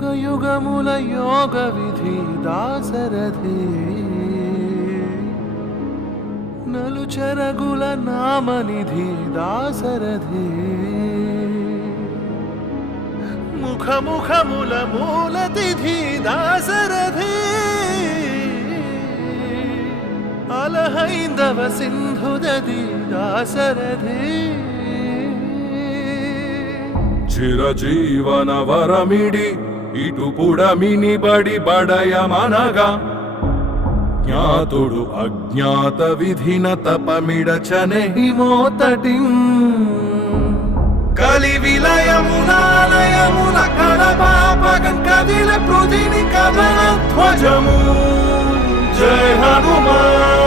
యుగ యుగముల యోగ విధి దాసరథి నలు చెరగుల నామనిధి దాసరథి ముఖ ముఖముల మూలతిథి దాసరథి అలహైందవ సింధుదది దాసరథి చిరజీవన వరమిడి ఇటు పుడమిని బడి బడయమనగా జ్ఞాతుడు అజ్ఞాత విధిన తపమిడచనే హిమోతటి కలి విలయమునాలయమున కడపాపగం కదిల పృథిని కదల ధ్వజము జయ హనుమాన్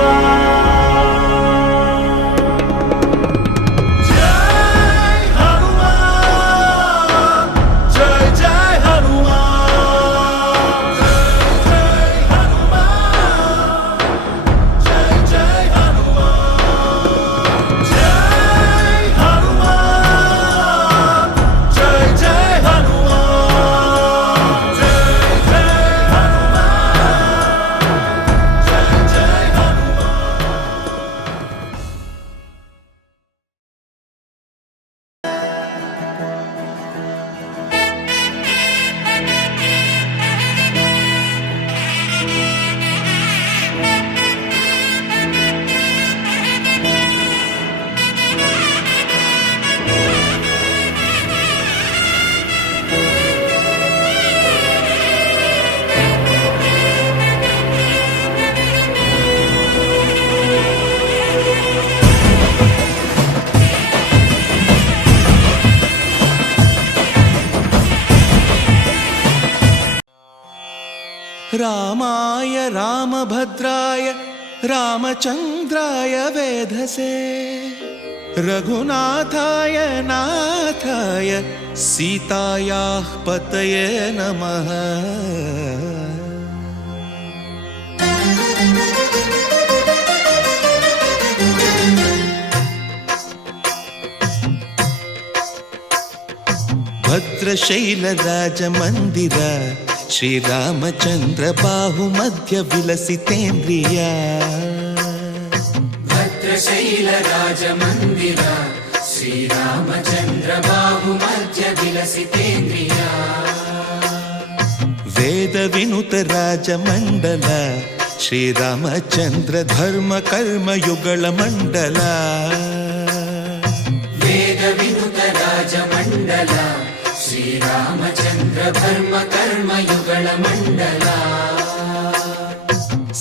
రామాయ రామభద్రాయ రామచంద్రాయ వేధసే రఘునాథాయ నాథాయ సీతాయాః పతయే నమః భద్రశైలరాజమందిర శ్రీరామచంద్ర బాహుమధ్య విలసితేంద్రియా భద్రశైలరాజమందిర శ్రీరామచంద్ర బాహుమధ్య విలసితేంద్రియా వేద వినుత రాజమండల శ్రీరామచంద్ర ధర్మ కర్మ యుగళ మండల వేద వినుత రాజమండల శ్రీరామచంద్ర ధర్మ కర్మ యుగళ మండల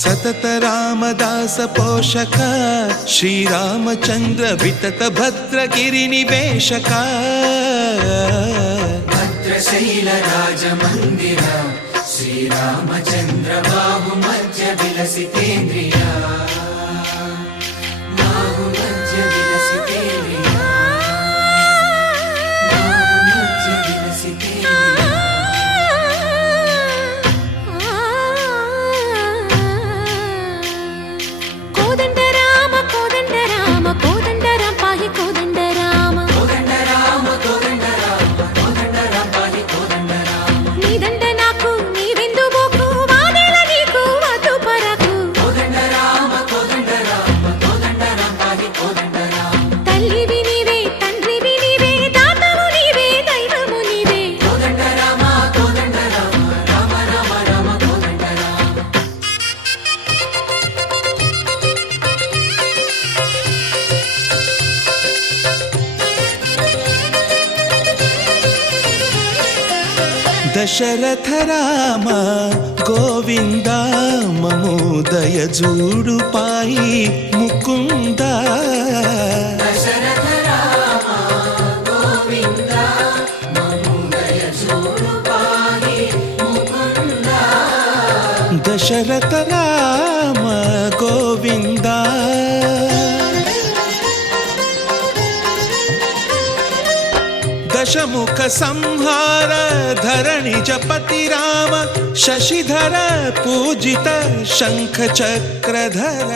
సతత రామదాస పోషక శ్రీరామచంద్ర వితత భద్రగిరి నివేశక భద్రశైల రాజమందిర శ్రీరామచంద్ర బాహుమధ్య విలసితేంద్రియా బాహుమధ్య విలసితేంద్రియా దశరథ రామ గోవింద మమోదయ జూడు పాయి ముకుంద దశరథ రామ గోవింద మమోదయ జూడు పాయి ముకుంద దశరథ రామ గోవింద दशमुख संहार धरणि जपति राम शशिधर पूजित शंख चक्रधर